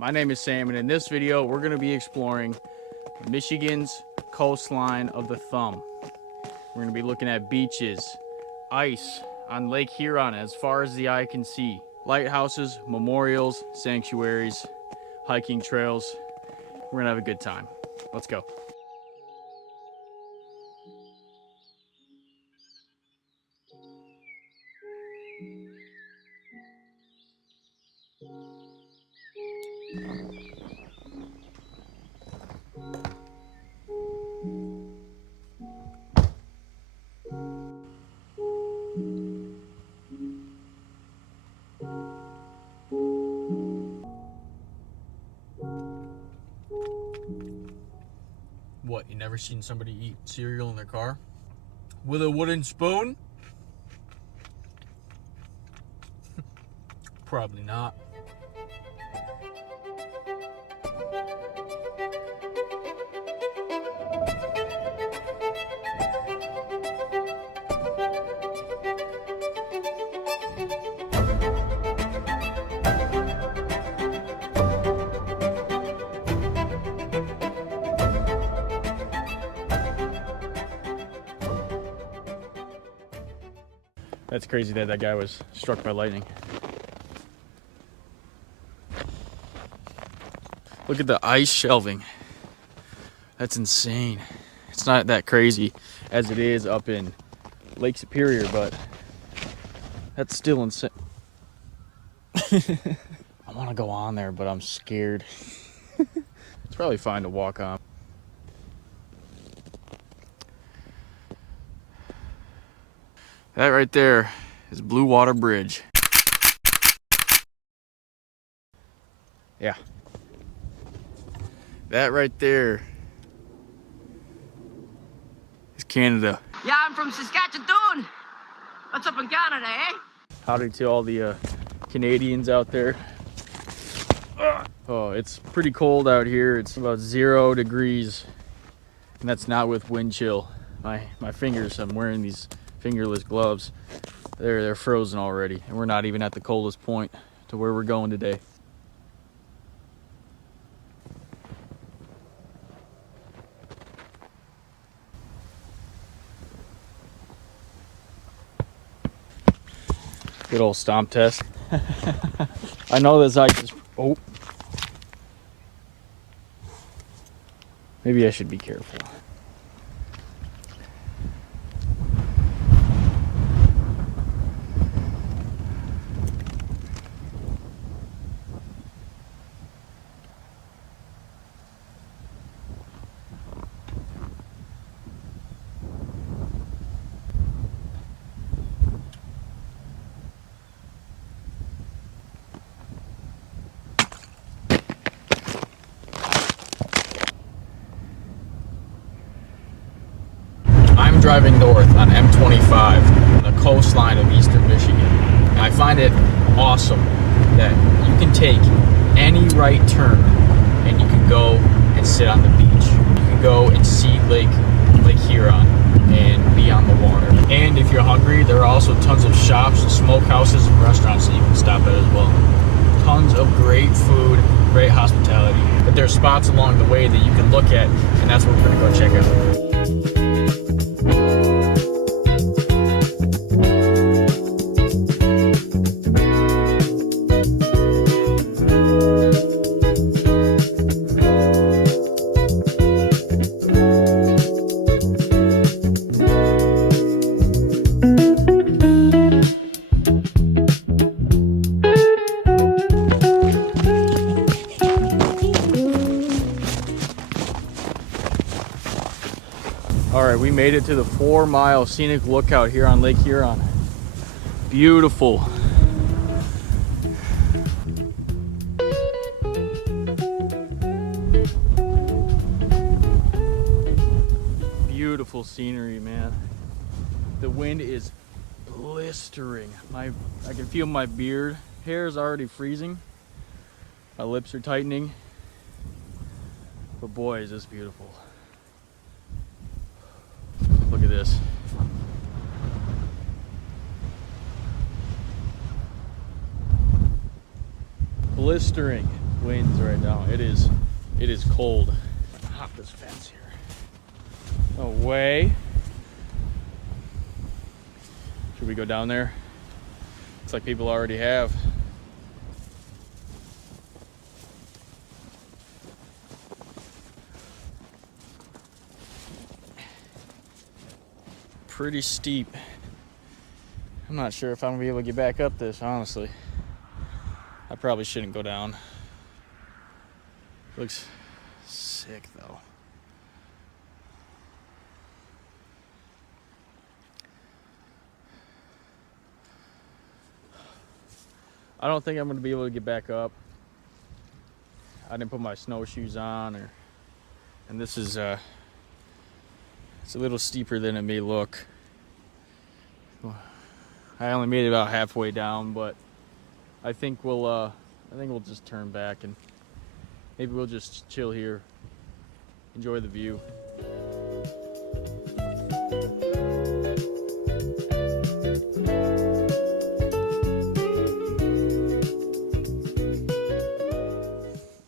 My name is Sam, and in this video we're going to be exploring Michigan's coastline of the Thumb. We're going to be looking at beaches, ice on Lake Huron as far as the eye can see, lighthouses, memorials, sanctuaries, hiking trails. We're going to have a good time. Let's go. What, you never seen somebody eat cereal in their car? With a wooden spoon? Probably not. That's crazy that that guy was struck by lightning. Look at the ice shelving. That's insane. It's not that crazy as it is up in Lake Superior, but that's still insane. I want to go on there, but I'm scared. It's probably fine to walk on. That right there is Blue Water Bridge. Yeah. That right there is Canada. Yeah, I'm from Saskatchewan. What's up in Canada, eh? Howdy to all the Canadians out there. Oh, it's pretty cold out here. It's about 0 degrees, and that's not with wind chill. My fingers, I'm wearing these fingerless gloves. They're frozen already, and we're not even at the coldest point to where we're going today. Good old stomp test. I know this ice is, oh. Maybe I should be careful. I'm driving north on M25 on the coastline of eastern Michigan. And I find it awesome that you can take any right turn and you can go and sit on the beach. You can go and see Lake Huron and be on the water. And if you're hungry, there are also tons of shops, smokehouses, and restaurants that you can stop at as well. Tons of great food, great hospitality. But there's spots along the way that you can look at, and that's what we're gonna go check out. All right, we made it to the 4-mile scenic lookout here on Lake Huron. Beautiful. Beautiful scenery, man. The wind is blistering. I can feel my beard. Hair is already freezing. My lips are tightening. But boy, is this beautiful. Look at this. Blistering. winds right now. It is cold. Hop this fence here. No way. Should we go down there? Looks like people already have. Pretty steep. I'm not sure if I'm gonna be able to get back up this, honestly. I probably shouldn't go down. Looks sick though. I don't think I'm gonna be able to get back up. I didn't put my snowshoes on, and this is it's a little steeper than it may look. I only made it about halfway down, but I think we'll just turn back and maybe we'll just chill here, enjoy the view.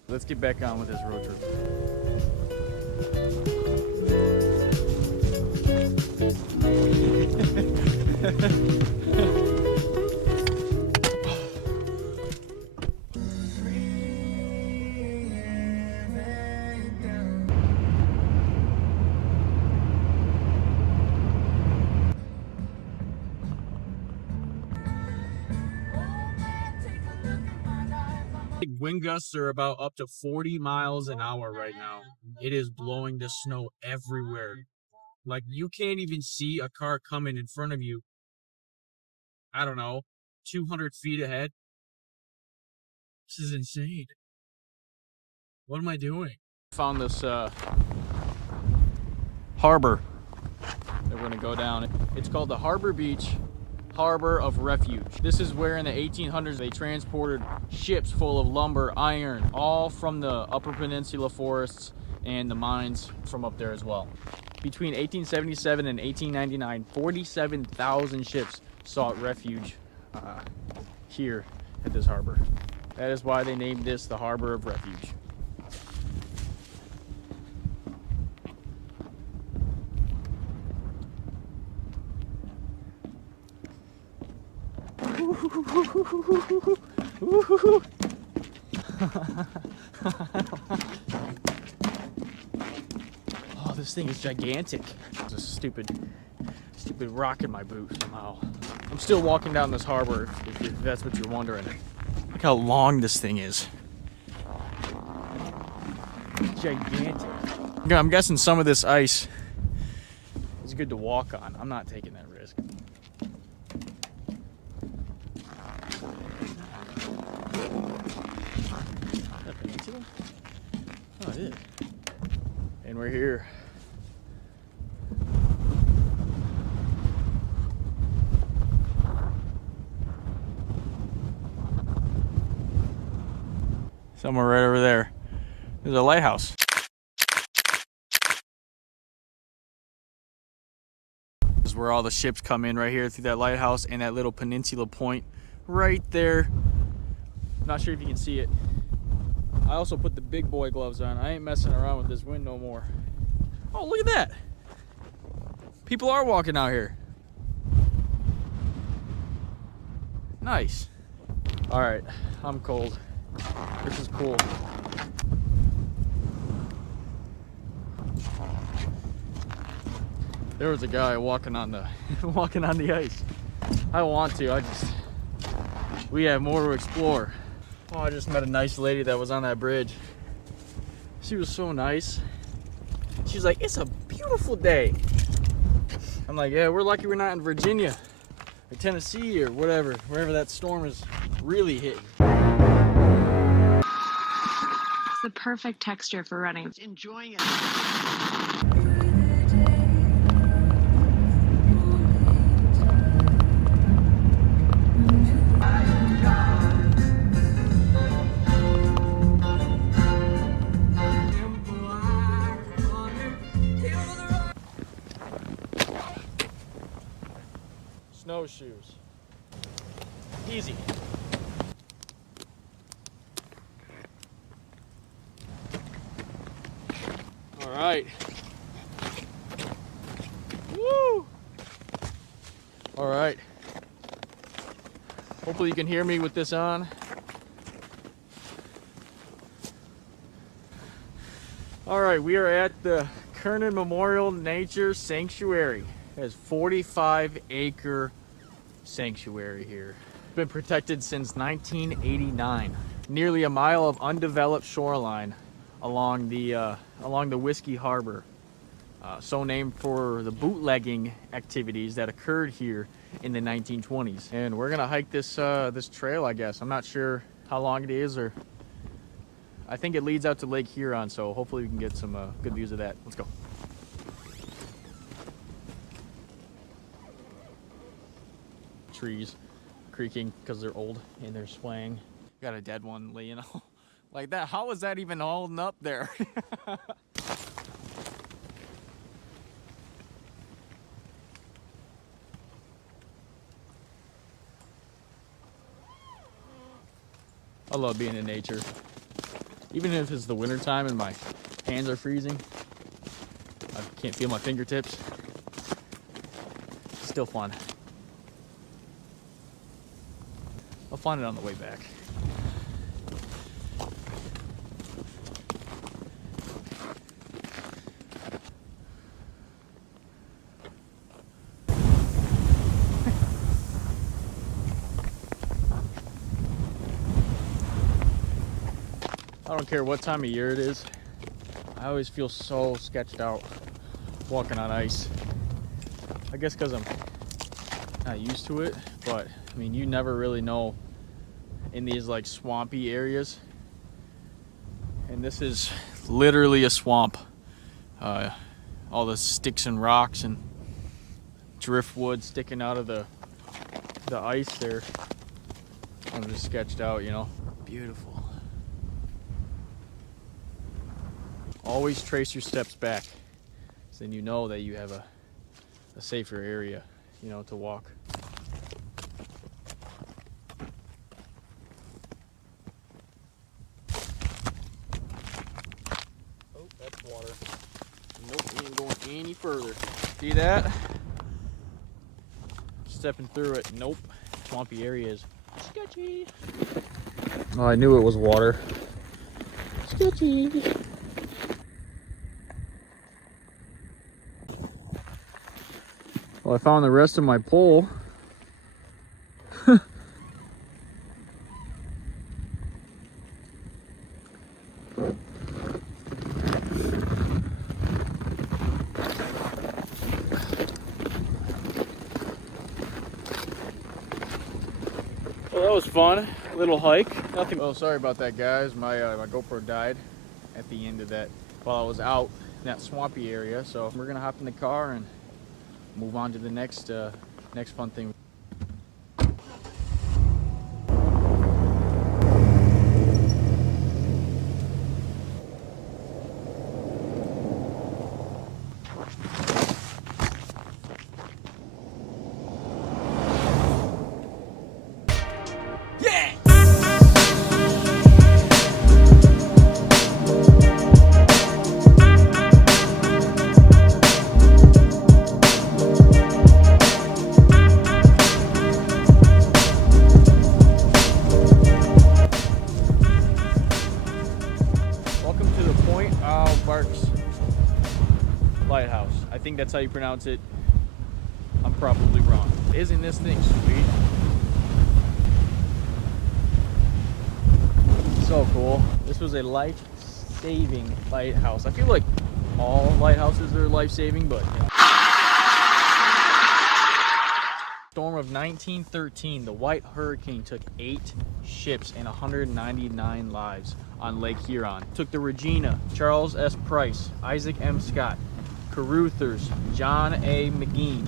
Let's get back on with this road trip. Wind gusts are about up to 40 miles an hour right now. It is blowing the snow everywhere. Like, you can't even see a car coming in front of you. I don't know, 200 feet ahead. This is insane. What am I doing? Found this harbor that we're gonna go down. It's called the Harbor Beach Harbor of Refuge. This is where in the 1800s they transported ships full of lumber, iron, all from the Upper Peninsula forests and the mines from up there as well. Between 1877 and 1899, 47,000 ships sought refuge here at this harbor. That is why they named this the Harbor of Refuge. Oh, this thing is gigantic. It's a stupid rock in my boot somehow. I'm still walking down this harbor, if that's what you're wondering. Look how long this thing is. Gigantic. I'm guessing some of this ice is good to walk on. I'm not taking that risk. Oh, it is. And we're here. Somewhere right over there. There's a lighthouse. This is where all the ships come in, right here through that lighthouse and that little peninsula point right there. I'm not sure if you can see it. I also put the big boy gloves on. I ain't messing around with this wind no more. Oh, look at that. People are walking out here. Nice. All right, I'm cold. This is cool. There was a guy walking on the walking on the ice. I want to. We have more to explore. Oh, I just met a nice lady that was on that bridge. She was so nice. She was like, "It's a beautiful day." I'm like, "Yeah, we're lucky we're not in Virginia or Tennessee or whatever, wherever that storm is really hitting." It's the perfect texture for running. Enjoying it. Snowshoes. Easy. right. Woo! All right. Hopefully you can hear me with this on. All right, we are at the Kernan Memorial Nature Sanctuary. It has 45-acre sanctuary here. It's been protected since 1989. Nearly a mile of undeveloped shoreline along the Whiskey Harbor. So named for the bootlegging activities that occurred here in the 1920s. And we're gonna hike this this trail, I guess. I'm not sure how long it is, or I think it leads out to Lake Huron, so hopefully we can get some good views of that. Let's go. Trees creaking because they're old and they're swaying. Got a dead one laying like that. How is that even holding up there? I love being in nature. Even if it's the winter time and my hands are freezing, I can't feel my fingertips. Still fun. I'll find it on the way back. I don't care what time of year it is. I always feel so sketched out walking on ice. I guess because I'm not used to it, but I mean, you never really know in these like swampy areas. And this is literally a swamp. All the sticks and rocks and driftwood sticking out of the ice there. I'm just sketched out, you know. Beautiful. Always trace your steps back, so then you know that you have a safer area, you know, to walk. Oh, that's water. Nope, we ain't going any further. See that? Stepping through it. Nope. Swampy areas. Sketchy. Oh, I knew it was water. Sketchy. Well, I found the rest of my pole. Well, that was fun. Little hike. Nothing. Oh, sorry about that, guys. My GoPro died at the end of that while I was out in that swampy area. So we're gonna hop in the car and move on to the next fun thing. Lighthouse. I think that's how you pronounce it. I'm probably wrong. Isn't this thing sweet? So cool. This was a life-saving lighthouse. I feel like all lighthouses are life-saving, but you know. Storm of 1913, the White Hurricane took 8 ships and 199 lives on Lake Huron. Took the Regina, Charles S. Price, Isaac M. Scott, Caruthers, John A. McGean,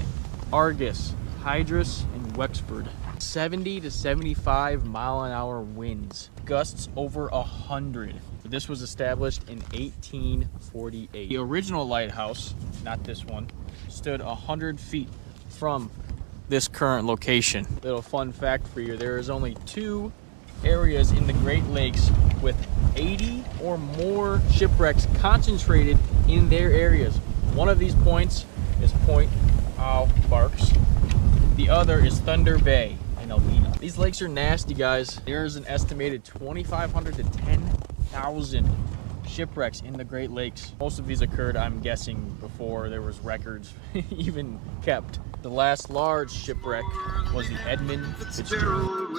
Argus, Hydrus, and Wexford. 70 to 75 mile-an-hour winds, gusts over 100. This was established in 1848. The original lighthouse, not this one, stood 100 feet from this current location. Little fun fact for you, there is only 2 areas in the Great Lakes with 80 or more shipwrecks concentrated in their areas. One of these points is Point Barks. The other is Thunder Bay in Alpena. These lakes are nasty, guys. There's an estimated 2,500 to 10,000 shipwrecks in the Great Lakes. Most of these occurred, I'm guessing, before there was records even kept. The last large shipwreck was the Edmund Fitzgerald.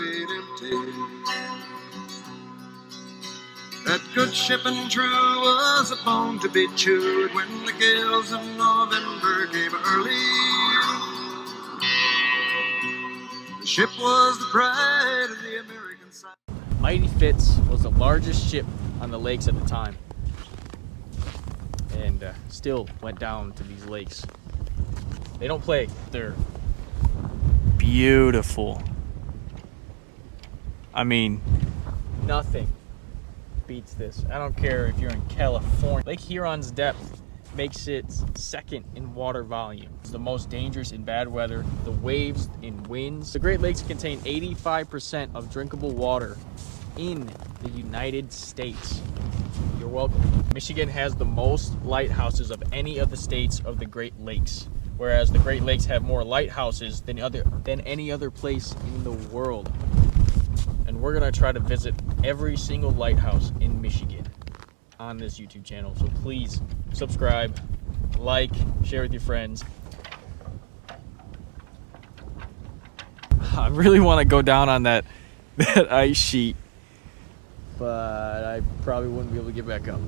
That good ship and true was a bone to be chewed when the gales of November came early. The ship was the pride of the American side. Mighty Fitz was the largest ship on the lakes at the time, and still went down to these lakes. They don't play. They're beautiful. I mean, nothing beats this. I don't care if you're in California. Lake Huron's depth makes it second in water volume. It's the most dangerous in bad weather, the waves and winds. The Great Lakes contain 85% of drinkable water in the United States. You're welcome. Michigan has the most lighthouses of any of the states of the Great Lakes, whereas the Great Lakes have more lighthouses than any other place in the world. And we're gonna try to visit every single lighthouse in Michigan on this YouTube channel. So please subscribe, like, share with your friends. I really want to go down on that ice sheet, but I probably wouldn't be able to get back up.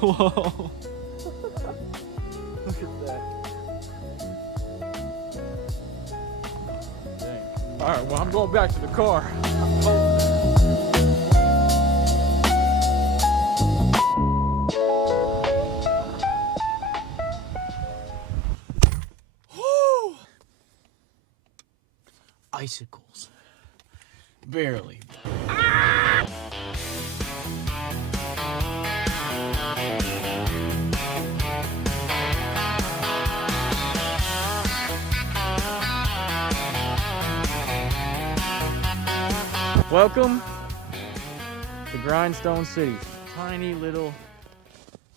Whoa. Look at that. Dang. Alright, well, I'm going back to the car. Woo! Icicles. Barely. Welcome to Grindstone City. Tiny little,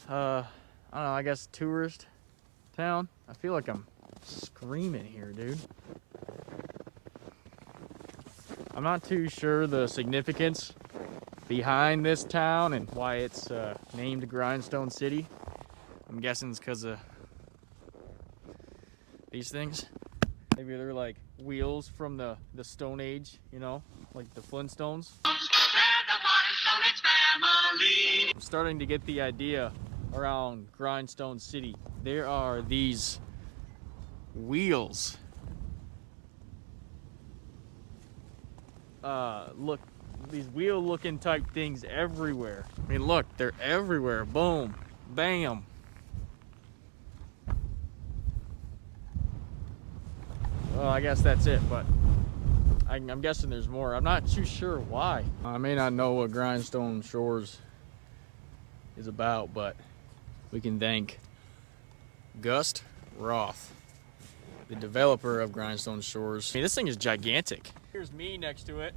I don't know, I guess tourist town. I feel like I'm screaming here, dude. I'm not too sure the significance behind this town and why it's named Grindstone City. I'm guessing it's because of these things. Maybe they're like wheels from the Stone Age, you know, like the Flintstones. I'm starting to get the idea around Grindstone City. There are these wheels. Look, these wheel-looking type things everywhere. I mean, look, they're everywhere. Boom, bam. Well, I guess that's it, but I'm guessing there's more. I'm not too sure why. I may not know what Grindstone Shores is about, but we can thank Gus Roth, the developer of Grindstone Shores. I mean, this thing is gigantic. Here's me next to it.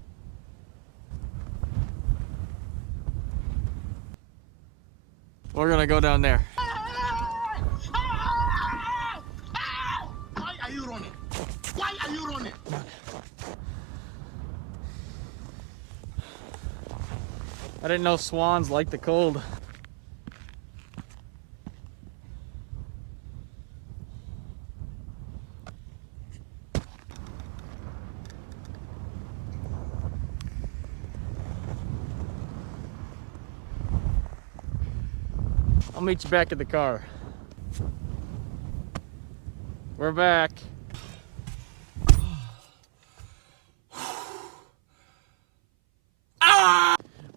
We're gonna go down there. Are you running? Why are you running? I didn't know swans like the cold. I'll meet you back at the car. We're back.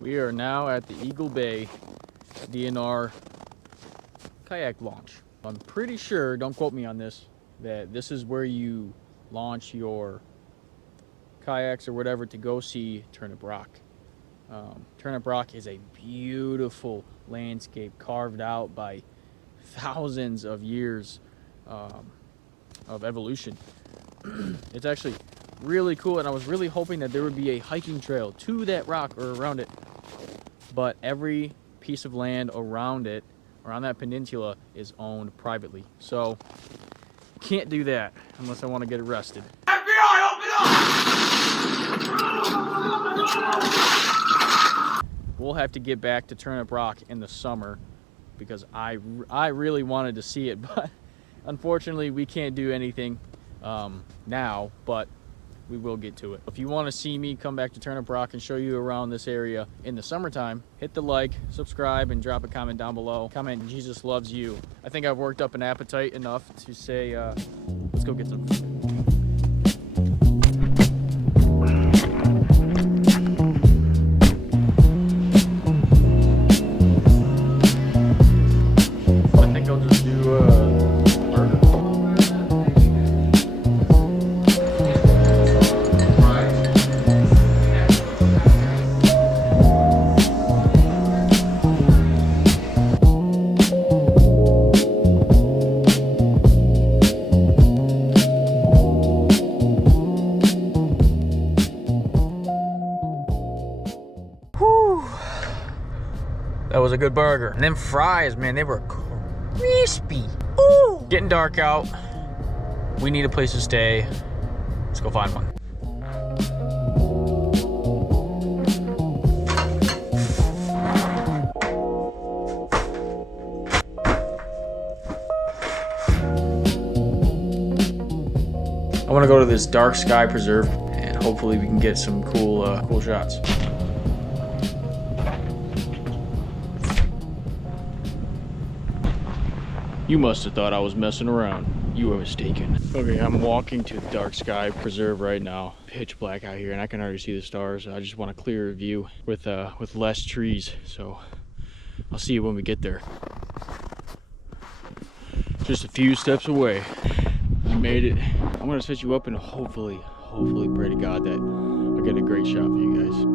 We are now at the Eagle Bay DNR kayak launch. I'm pretty sure, don't quote me on this, that this is where you launch your kayaks or whatever to go see Turnip Rock. Turnip Rock is a beautiful landscape carved out by thousands of years of evolution. It's actually really cool, and I was really hoping that there would be a hiking trail to that rock or around it, but every piece of land around it, around that peninsula, is owned privately, so can't do that unless I want to get arrested. FBI, open up! We'll have to get back to Turnip Rock in the summer because I really wanted to see it, but unfortunately we can't do anything now, but we will get to it. If you want to see me come back to Turnip Rock and show you around this area in the summertime, hit the like, subscribe, and drop a comment down below. Comment, Jesus loves you. I think I've worked up an appetite enough to say, let's go get some food. I think I'll just do burger. That was a good burger. And them fries, man, they were crispy. Ooh! Getting dark out. We need a place to stay. Let's go find one. I want to go to this dark sky preserve and hopefully we can get some cool shots. You must have thought I was messing around. You were mistaken. Okay, I'm walking to the dark sky preserve right now. Pitch black out here and I can already see the stars. I just want a clearer view with less trees. So I'll see you when we get there. Just a few steps away. We made it. I'm gonna set you up and hopefully pray to God that I get a great shot for you guys.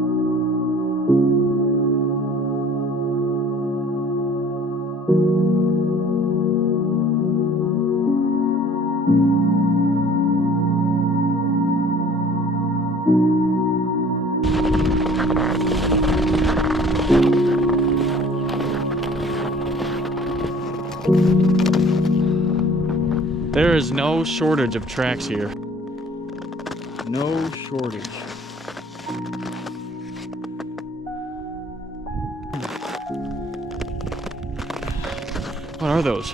There is no shortage of tracks here. No shortage. What are those?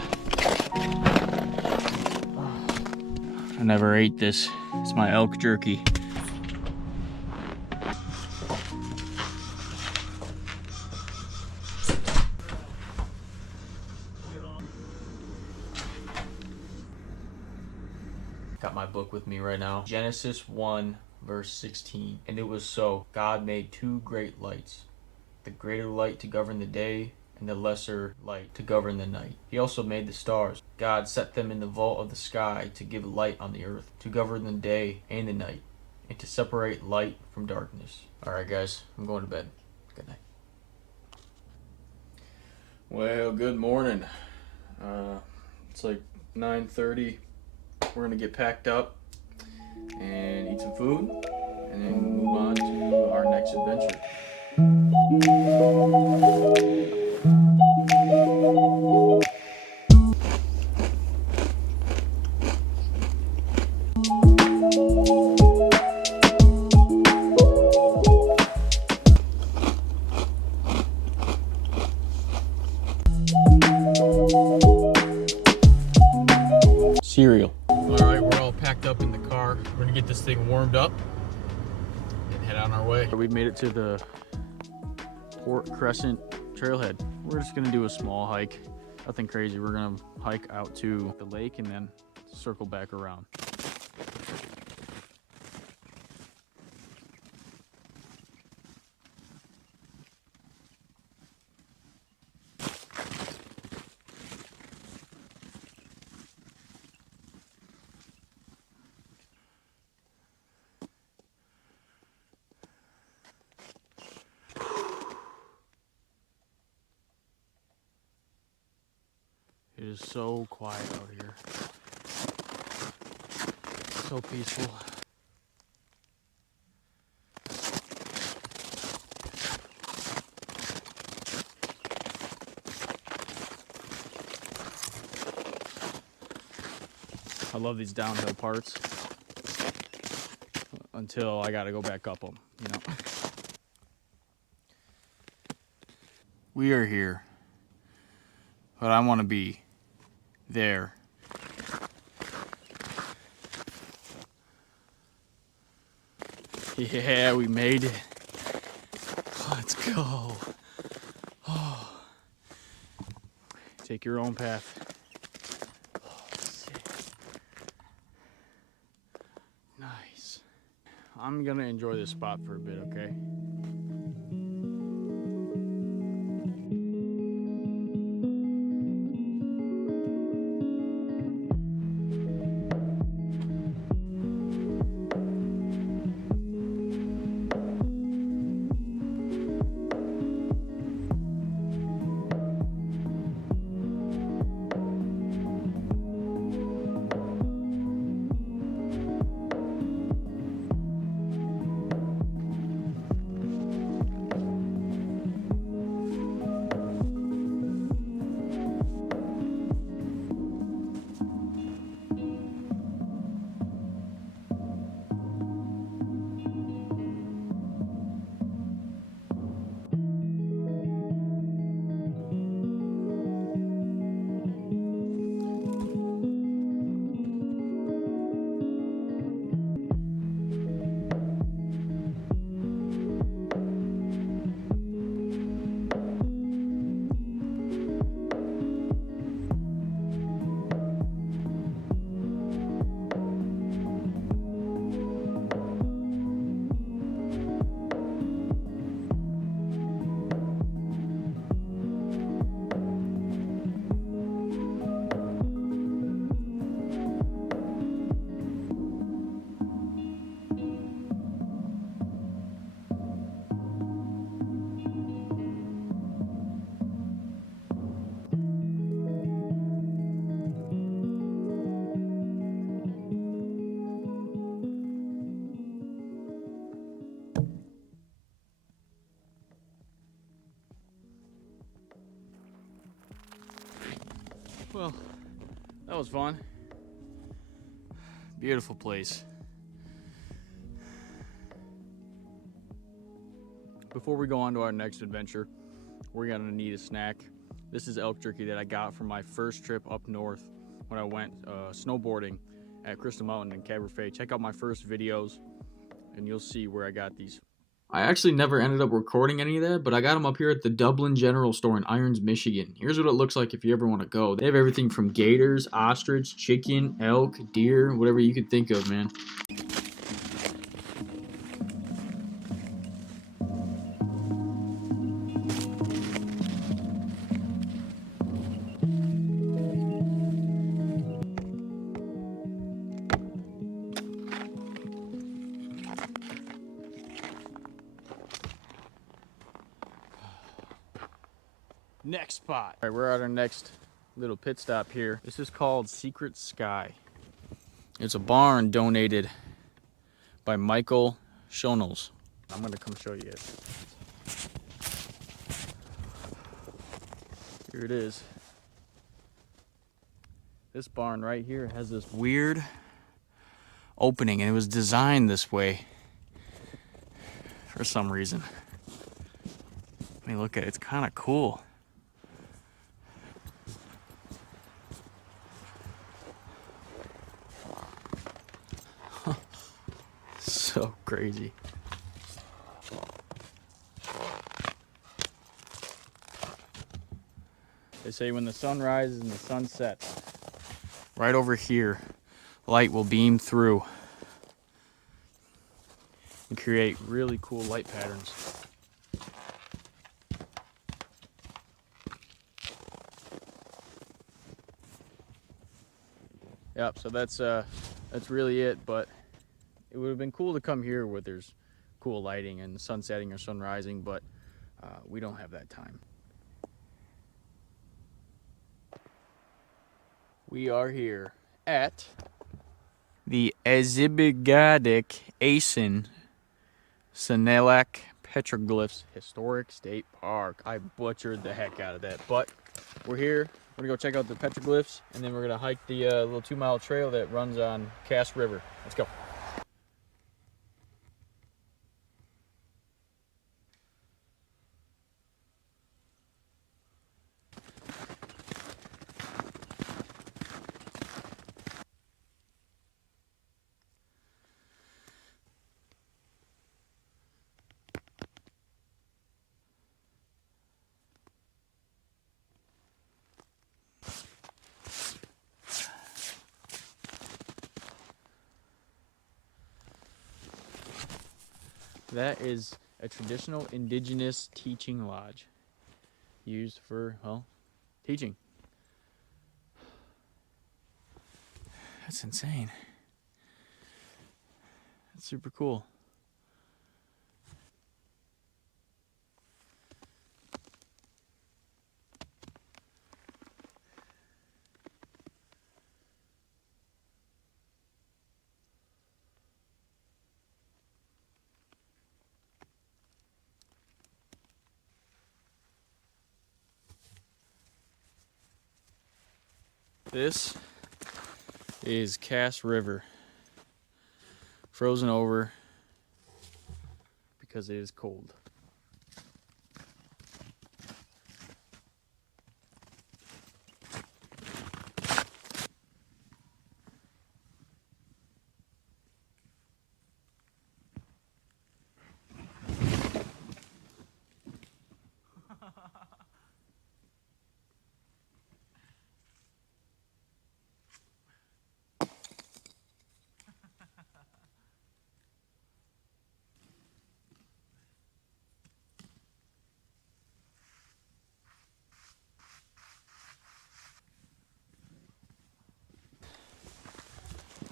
I never ate this. It's my elk jerky. Got my book with me right now. Genesis 1 verse 16. And it was so, God made two great lights, the greater light to govern the day and the lesser light to govern the night. He also made the stars. God set them in the vault of the sky to give light on the earth, to govern the day and the night, and to separate light from darkness. Alright guys, I'm going to bed. Good night. Well, good morning. It's like 9:30. We're gonna get packed up and eat some food and then move on to our next adventure. packed up in the car. We're gonna get this thing warmed up and head on our way. We've made it to the Port Crescent trailhead. We're just gonna do a small hike, nothing crazy. We're gonna hike out to the lake and then circle back around. It is so quiet out here. So peaceful. I love these downhill parts until I gotta go back up them, you know. We are here, but I want to be there. Yeah, we made it. Let's go. Oh. Take your own path. Oh, sick. Nice. I'm gonna enjoy this spot for a bit, okay? Well, that was fun. Beautiful place. Before we go on to our next adventure, we're gonna need a snack. This is elk jerky that I got from my first trip up north when I went snowboarding at Crystal Mountain in Cabernet. Check out my first videos and you'll see where I got these. I actually never ended up recording any of that, but I got them up here at the Dublin General Store in Irons, Michigan. Here's what it looks like if you ever want to go. They have everything from gators, ostrich, chicken, elk, deer, whatever you could think of, man. Next spot. All right, we're at our next little pit stop here. This is called Secret Sky. It's a barn donated by Michael Shonels. I'm gonna come show you guys. Here it is. This barn right here has this weird opening, and it was designed this way for some reason. I mean, look at it, it's kind of cool. So crazy. They say when the sun rises and the sun sets, right over here, light will beam through and create really cool light patterns. Yep, so that's really it, but it would have been cool to come here where there's cool lighting and sun setting or sun rising, but we don't have that time. We are here at the Ezibigadic Asen Senelak Petroglyphs Historic State Park. I butchered the heck out of that, but we're here. We're gonna go check out the petroglyphs, and then we're gonna hike the little 2-mile trail that runs on Cass River. Let's go. That is a traditional indigenous teaching lodge used for, well, teaching. That's insane. That's super cool. This is Cass River, frozen over because it is cold.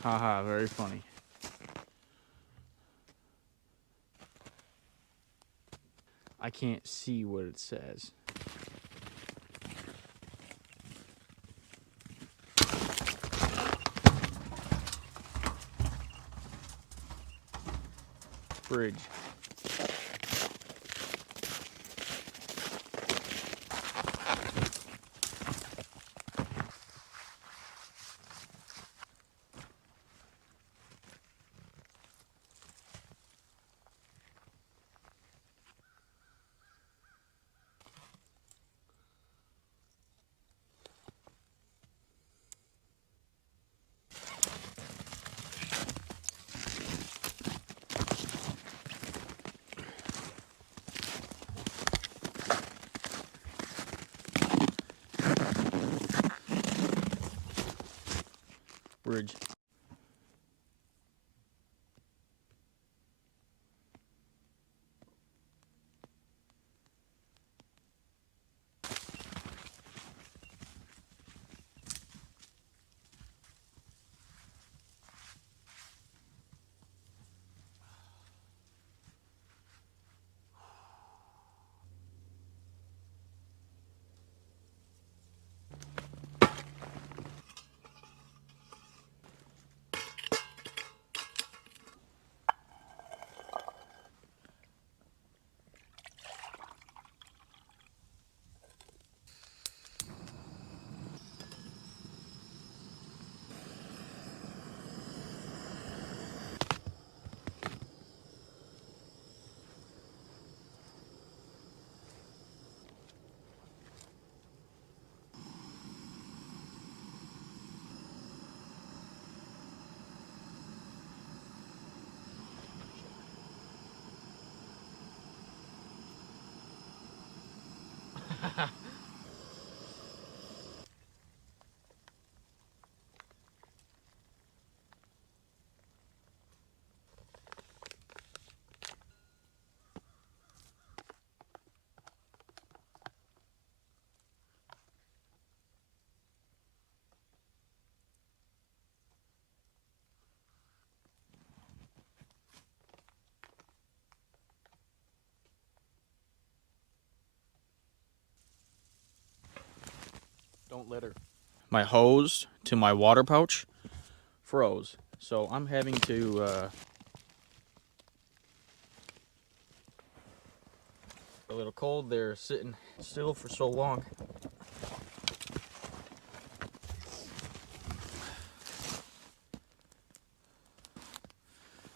Haha, very funny. I can't see what it says. Bridge. Bridge. Don't litter. My hose to my water pouch froze, so I'm having to a little cold there, sitting still for so long.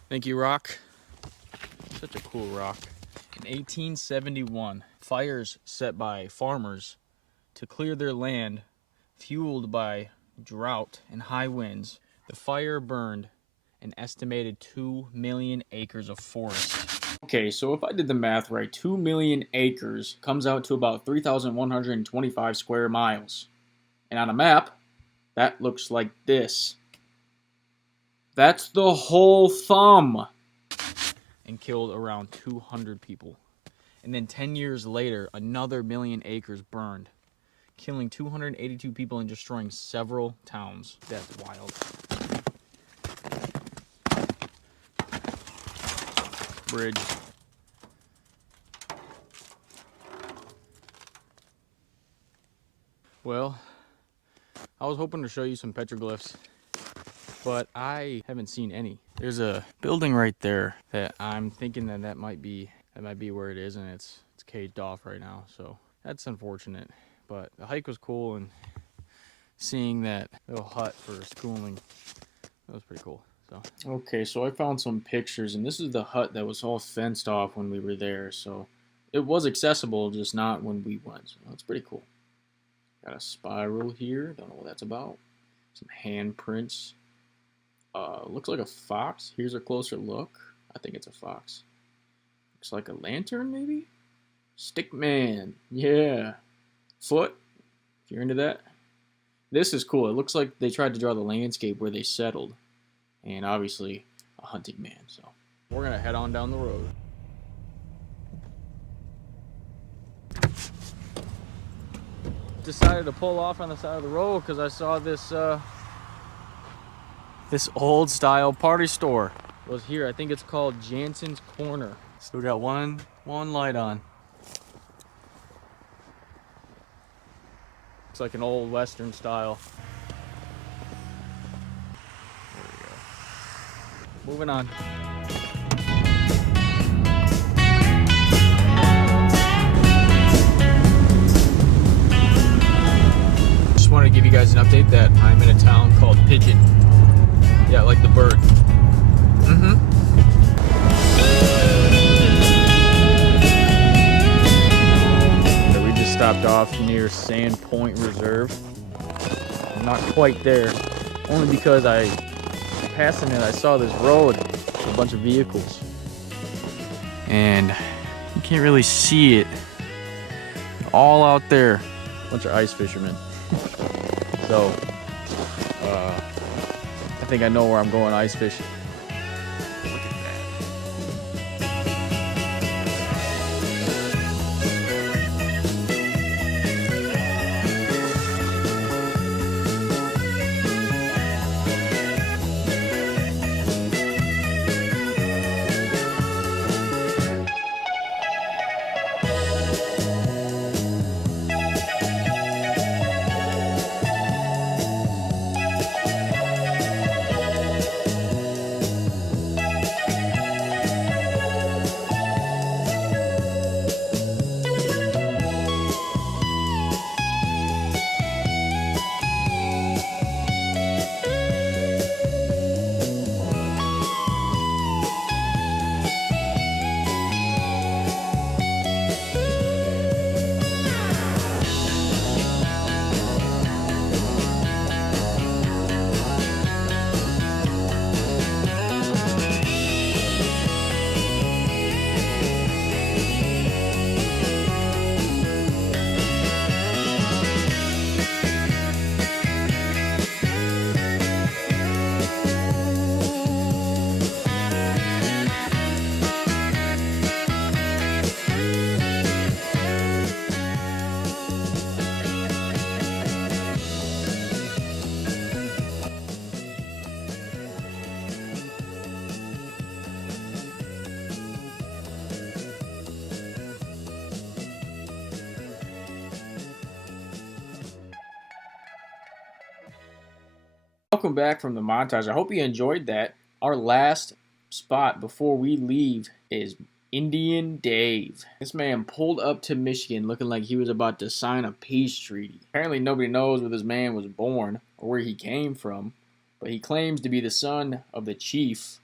Thank you, rock. Such a cool rock. In 1871, fires set by farmers to clear their land, fueled by drought and high winds. The fire burned an estimated 2 million acres of forest. Okay, so if I did the math right, 2 million acres comes out to about 3,125 square miles. And on a map, that looks like this. That's the whole thumb. And killed around 200 people. And then 10 years later, another 1 million acres burned, killing 282 people and destroying several towns. That's wild. Bridge. Well, I was hoping to show you some petroglyphs, but I haven't seen any. There's a building right there that I'm thinking that might be where it is, and it's caged off right now, so that's unfortunate. But the hike was cool, and seeing that little hut for schooling, that was pretty cool. So okay, so I found some pictures, and this is the hut that was all fenced off when we were there, so it was accessible, just not when we went. So that's pretty cool. Got a spiral here, don't know what that's about. Some handprints. Looks like a fox. Here's a closer look. I think it's a fox. Looks like a lantern, maybe? Stickman. Yeah. Foot, if you're into that. This is cool. It looks like they tried to draw the landscape where they settled. And obviously, a hunting man. So we're going to head on down the road. Decided to pull off on the side of the road because I saw this this old style party store was here. I think it's called Jansen's Corner. Still got one light on. Looks like an old Western style. There we go. Moving on. Just wanted to give you guys an update that I'm in a town called Pigeon. Yeah, like the bird. So we just stopped off near Sand Point Reserve. I'm not quite there, only because passing it, I saw this road with a bunch of vehicles. And you can't really see it. All out there, a bunch of ice fishermen. So, I think I know where I'm going ice fishing. Look at Welcome back from the montage. I hope you enjoyed that. Our last spot before we leave is Indian Dave. This man pulled up to Michigan looking like he was about to sign a peace treaty. Apparently nobody knows where this man was born or where he came from, but he claims to be the son of the chief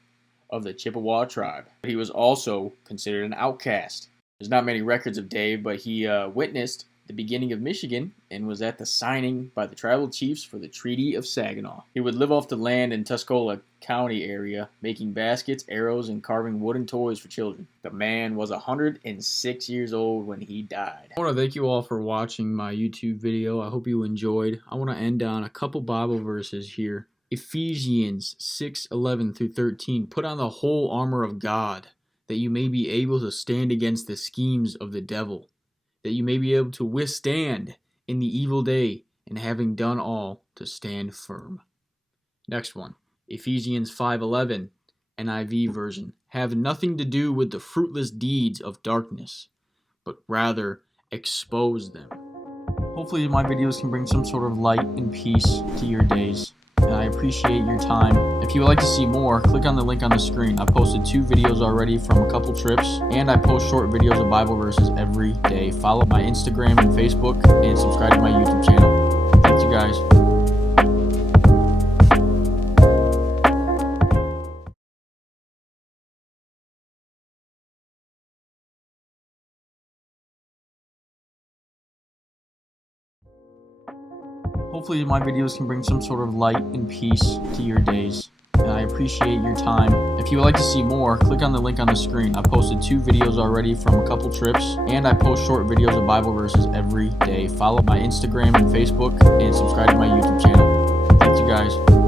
of the Chippewa tribe. He was also considered an outcast. There's not many records of Dave, but he witnessed the beginning of Michigan and was at the signing by the tribal chiefs for the Treaty of Saginaw. He would live off the land in Tuscola County area, making baskets, arrows, and carving wooden toys for children. The man was 106 years old when he died. I want to thank you all for watching my YouTube video. I hope you enjoyed. I want to end on a couple Bible verses here. Ephesians 6:11 through 13. Put on the whole armor of God, that you may be able to stand against the schemes of the devil, that you may be able to withstand in the evil day, and having done all, to stand firm. Next one, Ephesians 5:11, NIV version. Have nothing to do with the fruitless deeds of darkness, but rather expose them. Hopefully my videos can bring some sort of light and peace to your days. And I appreciate your time. If you would like to see more, click on the link on the screen. I've posted 2 videos already from a couple trips, and I post short videos of Bible verses every day. Follow my Instagram and Facebook, and subscribe to my YouTube channel. Thank you guys. Hopefully my videos can bring some sort of light and peace to your days. And I appreciate your time. If you would like to see more, click on the link on the screen. I've posted 2 videos already from a couple trips, and I post short videos of Bible verses every day. Follow my Instagram and Facebook, and subscribe to my YouTube channel. Thank you guys.